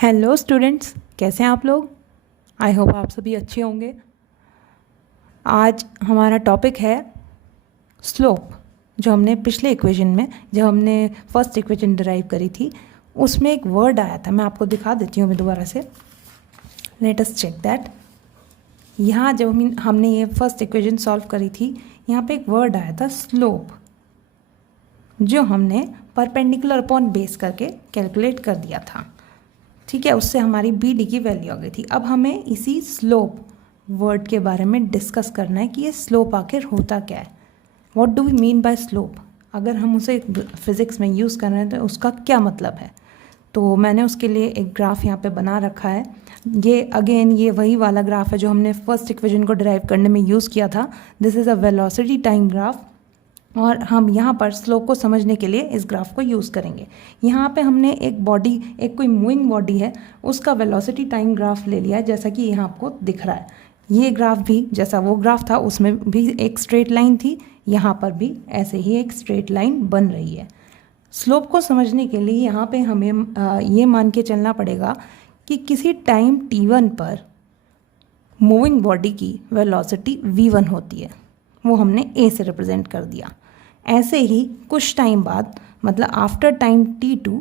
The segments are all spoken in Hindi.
हेलो स्टूडेंट्स, कैसे हैं आप लोग। आई होप आप सभी अच्छे होंगे। आज हमारा टॉपिक है स्लोप। जो हमने पिछले इक्वेशन में, जब हमने फर्स्ट इक्वेशन डिराइव करी थी, उसमें एक वर्ड आया था। मैं आपको दिखा देती हूँ मैं दोबारा से। Let us check that. यहाँ जब हमने ये फर्स्ट इक्वेशन सॉल्व करी थी, यहाँ पे एक वर्ड आया था स्लोप, जो हमने परपेंडिकुलर अपॉन बेस करके कैलकुलेट कर दिया था। ठीक है, उससे हमारी बी डी की वैल्यू आ गई थी। अब हमें इसी स्लोप वर्ड के बारे में डिस्कस करना है कि ये स्लोप आखिर होता क्या है। What do we mean by slope. अगर हम उसे फिज़िक्स में यूज़ कर रहे हैं तो उसका क्या मतलब है। तो मैंने उसके लिए एक ग्राफ यहाँ पे बना रखा है। ये वही वाला ग्राफ है जो हमने फर्स्ट इक्वेशन को डिराइव करने में यूज़ किया था। This is a velocity time graph, और हम यहाँ पर स्लोप को समझने के लिए इस ग्राफ को यूज़ करेंगे। यहाँ पे हमने एक कोई मूविंग बॉडी है, उसका वेलोसिटी टाइम ग्राफ ले लिया है, जैसा कि यहाँ आपको दिख रहा है। ये ग्राफ भी जैसा वो ग्राफ था उसमें भी एक स्ट्रेट लाइन थी, यहाँ पर भी ऐसे ही एक स्ट्रेट लाइन बन रही है। स्लोप को समझने के लिए यहाँ पे हमें ये मान के चलना पड़ेगा कि किसी टाइम t1 पर मूविंग बॉडी की वेलोसिटी v1 होती है। वो हमने a से रिप्रेजेंट कर दिया। ऐसे ही कुछ टाइम बाद, मतलब आफ्टर टाइम t2,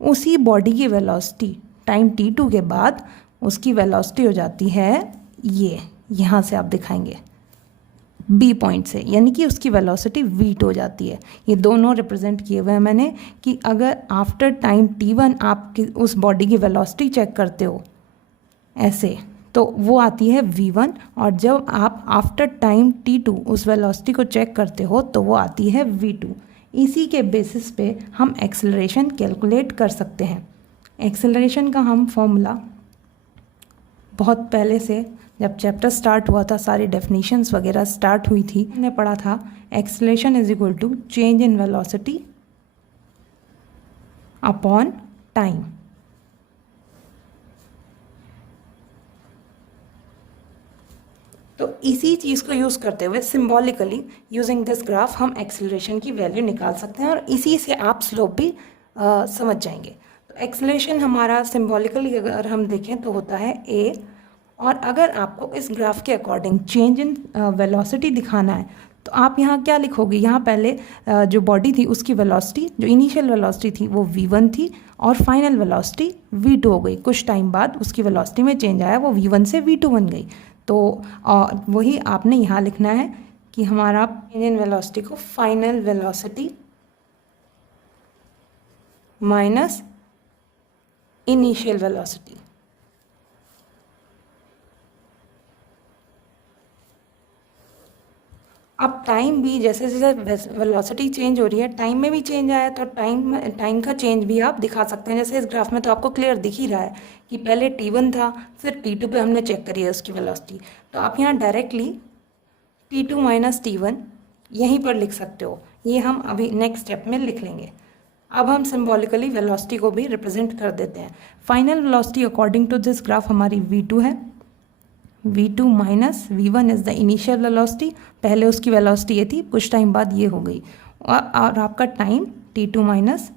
उसी बॉडी की वेलोसिटी टाइम t2 के बाद उसकी वेलोसिटी हो जाती है ये, यहाँ से आप दिखाएंगे b पॉइंट से, यानी कि उसकी वेलोसिटी v2 हो जाती है। ये दोनों रिप्रेजेंट किए हुए हैं मैंने कि अगर आफ्टर टाइम t1 आप उस बॉडी की वेलोसिटी चेक करते हो ऐसे, तो वो आती है v1, और जब आप आफ्टर टाइम t2 उस वेलोसिटी को चेक करते हो तो वो आती है v2। इसी के बेसिस पे हम एक्सेलरेशन कैलकुलेट कर सकते हैं। एक्सेलरेशन का हम फॉर्मूला बहुत पहले से, जब चैप्टर स्टार्ट हुआ था, सारी डेफिनेशंस वगैरह स्टार्ट हुई थी, हमने पढ़ा था acceleration is equal to change in velocity upon time. तो इसी चीज़ को यूज़ करते हुए सिंबॉलिकली यूजिंग दिस ग्राफ हम एक्सेलरेशन की वैल्यू निकाल सकते हैं, और इसी से आप स्लोप भी समझ जाएंगे। तो एक्सेलरेशन हमारा सिंबॉलिकली अगर हम देखें तो होता है a, और अगर आपको इस ग्राफ के अकॉर्डिंग चेंज इन वेलोसिटी दिखाना है तो आप यहाँ क्या लिखोगे। यहाँ पहले जो बॉडी थी उसकी वेलोसिटी, जो इनिशियल वेलोसिटी थी वो v1 थी, और फाइनल वेलोसिटी v2 हो गई। कुछ टाइम बाद उसकी वेलोसिटी में चेंज आया, वो v1 से v2 बन गई। तो वही आपने यहाँ लिखना है कि हमारा चेंज इन वेलोसिटी को final velocity minus initial velocity. अब टाइम भी जैसे जैसे वेलोसिटी चेंज हो रही है, टाइम में भी चेंज आया, तो टाइम का चेंज भी आप दिखा सकते हैं। जैसे इस ग्राफ में तो आपको क्लियर दिख ही रहा है कि पहले t1 था, फिर t2 पे हमने चेक करी है उसकी वेलोसिटी। तो आप यहाँ डायरेक्टली t2 माइनस t1 यहीं पर लिख सकते हो। ये हम अभी नेक्स्ट स्टेप में लिख लेंगे। अब हम सिम्बॉलिकली वेलोसिटी को भी रिप्रेजेंट कर देते हैं। Final velocity according to this graph हमारी v2 है। v2 minus v1 is the initial velocity. पहले उसकी वेलोसिटी ये थी, कुछ टाइम बाद ये हो गई, और आपका टाइम t2 माइनस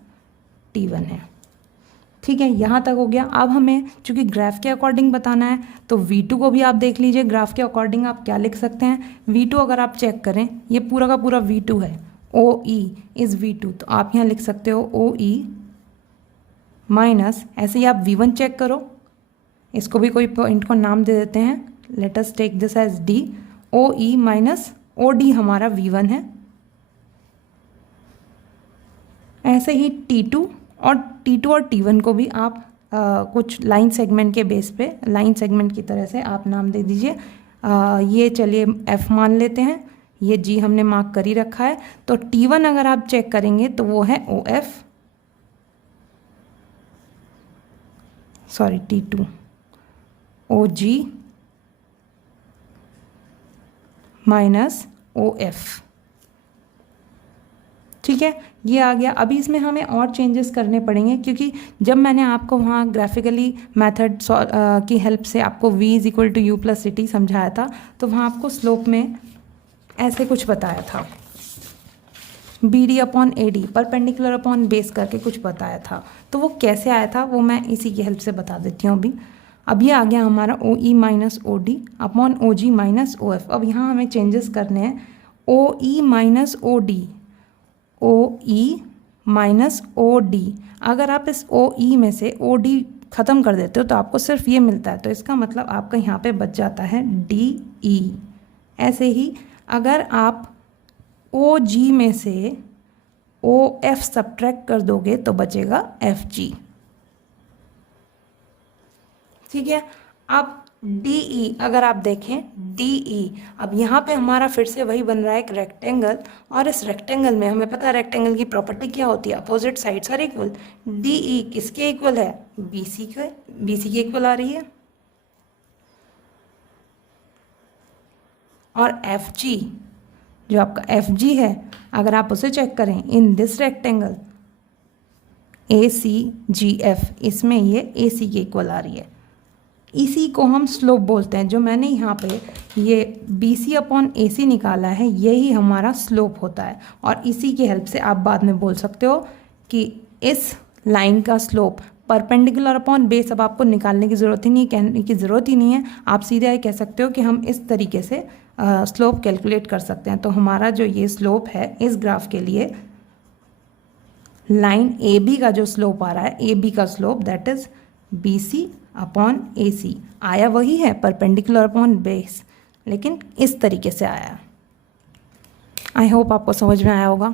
t1 है। ठीक है, यहाँ तक हो गया। अब हमें चूँकि ग्राफ के अकॉर्डिंग बताना है तो v2 को भी आप देख लीजिए। ग्राफ के अकॉर्डिंग आप क्या लिख सकते हैं। v2 अगर आप चेक करें, ये पूरा का पूरा v2 है, OE इज़ v2, तो आप यहाँ लिख सकते हो OE माइनस, ऐसे ही आप v1 चेक करो, इसको भी कोई पॉइंट को नाम दे देते हैं। Let us take this as D। OE minus OD हमारा v1 है। ऐसे ही T2 और T1 को भी आप कुछ लाइन सेगमेंट के बेस पे, लाइन सेगमेंट की तरह से आप नाम दे दीजिए। ये चलिए F मान लेते हैं, ये G हमने मार्क कर ही रखा है। तो T1 अगर आप चेक करेंगे तो वो है OF, sorry T2 OG minus OF। ठीक है, ये आ गया। अभी इसमें हमें और चेंजेस करने पड़ेंगे, क्योंकि जब मैंने आपको वहाँ ग्राफिकली मेथड की हेल्प से आपको v is equal to u plus ct समझाया था, तो वहाँ आपको स्लोप में ऐसे कुछ बताया था, BD upon AD perpendicular upon base करके कुछ बताया था। तो वो कैसे आया था वो मैं इसी की हेल्प से बता देती हूँ अभी। अब ये आ गया हमारा O E minus O D upon O G minus O F. अब यहाँ हमें चेंजेस करने हैं। O E minus O D, O E minus O D, अगर आप इस ओ ई में से ओ डी ख़त्म कर देते हो तो आपको सिर्फ ये मिलता है, तो इसका मतलब आपका यहाँ पे बच जाता है डी ई। ऐसे ही अगर आप ओ जी में से ओ एफ सब्ट्रैक्ट कर दोगे तो बचेगा एफ जी। ठीक है। अब डी ई अगर आप देखें, डी ई, अब यहाँ पे हमारा फिर से वही बन रहा है एक रेक्टेंगल, और इस रेक्टेंगल में हमें पता है रेक्टेंगल की प्रॉपर्टी क्या होती है, opposite sides are equal. D E किसके इक्वल है, बी सी के इक्वल आ रही है। और एफ जी, जो आपका एफ जी है, अगर आप उसे चेक करें in this rectangle A C G F, इसमें ये ए सी के इक्वल आ रही है। इसी को हम स्लोप बोलते हैं। जो मैंने यहाँ पे ये बी सी अपॉन ए सी निकाला है, यही हमारा स्लोप होता है। और इसी की हेल्प से आप बाद में बोल सकते हो कि इस लाइन का स्लोप परपेंडिकुलर अपॉन बेस। अब आपको निकालने की ज़रूरत ही नहीं, कहने की ज़रूरत ही नहीं है, आप सीधे ये कह सकते हो कि हम इस तरीके से स्लोप कैलकुलेट कर सकते हैं। तो हमारा जो ये स्लोप है इस ग्राफ के लिए, लाइन ए बी का जो स्लोप आ रहा है, ए बी का slope that is B C upon A C, आया वही है परपेंडिकुलर अपॉन बेस, लेकिन इस तरीके से आया। आई होप आपको समझ में आया होगा।